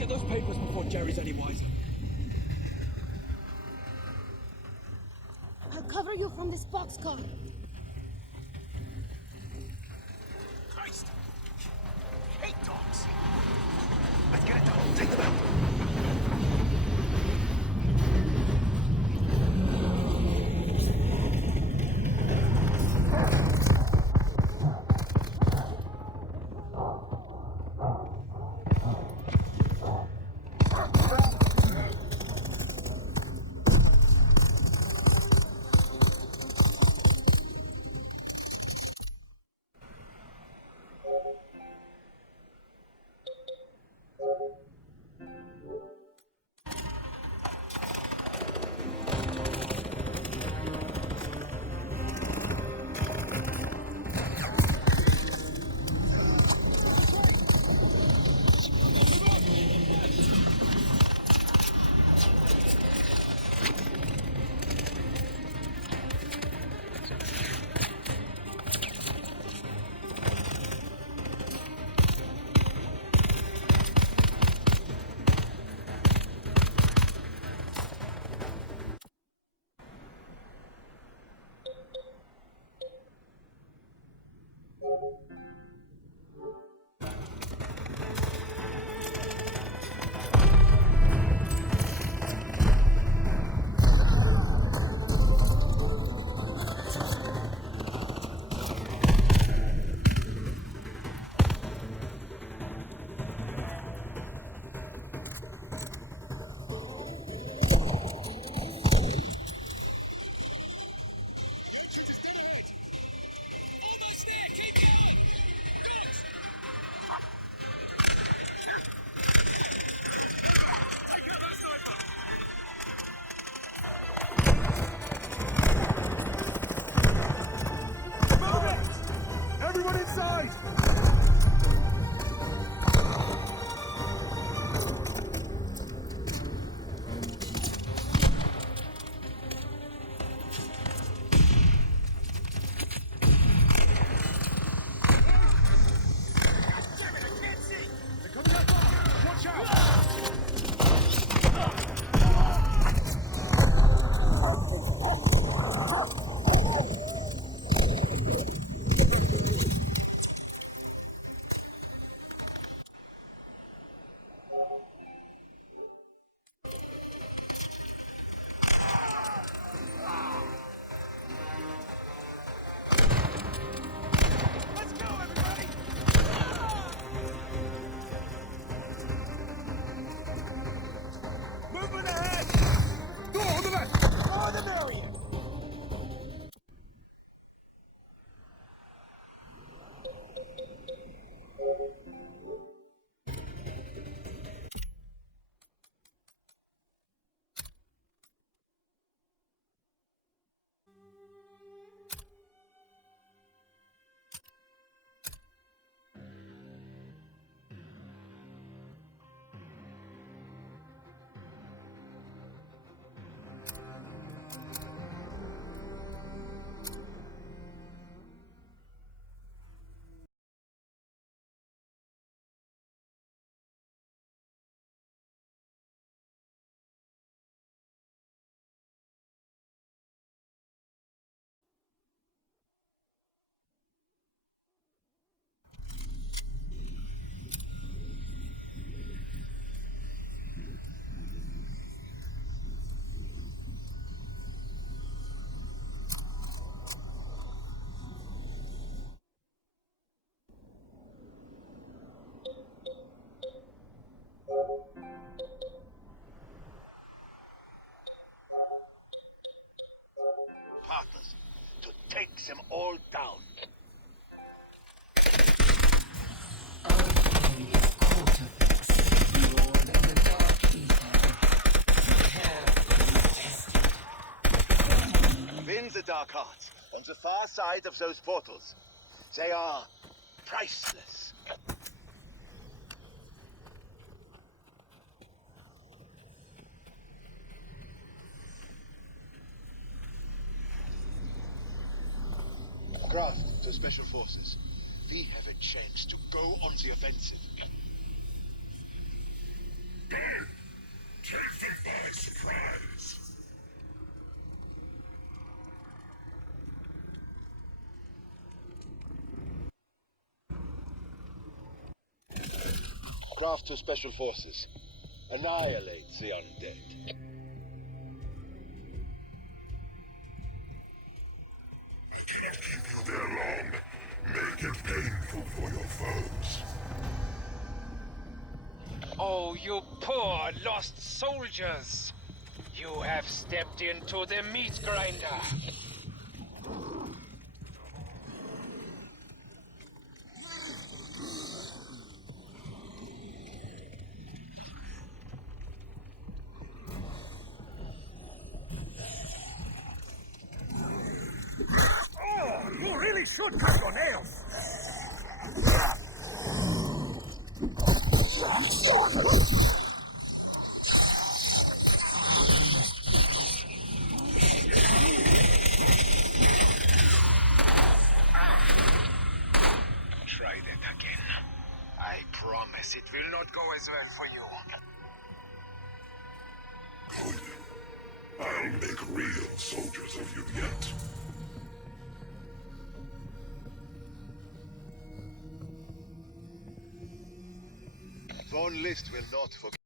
get those papers before Jerry's any wiser. I'll cover you from this boxcar. Christ! Hate dogs! Let's get it done. Take them out. Partners, to take them all down. Win the Dark Hearts on the far side of those portals. They are priceless. Craft to Special Forces. We have a chance to go on the offensive. surprise. Craft to Special Forces. Annihilate the undead. I cannot keep you there long. Make it painful for your foes. Oh, you poor lost soldiers! You have stepped into the meat grinder. Oh, you really should cut your nails. Try that again. I promise it will not go as well for you. Good. I'll make real soldiers of you yet. Von List will not forget.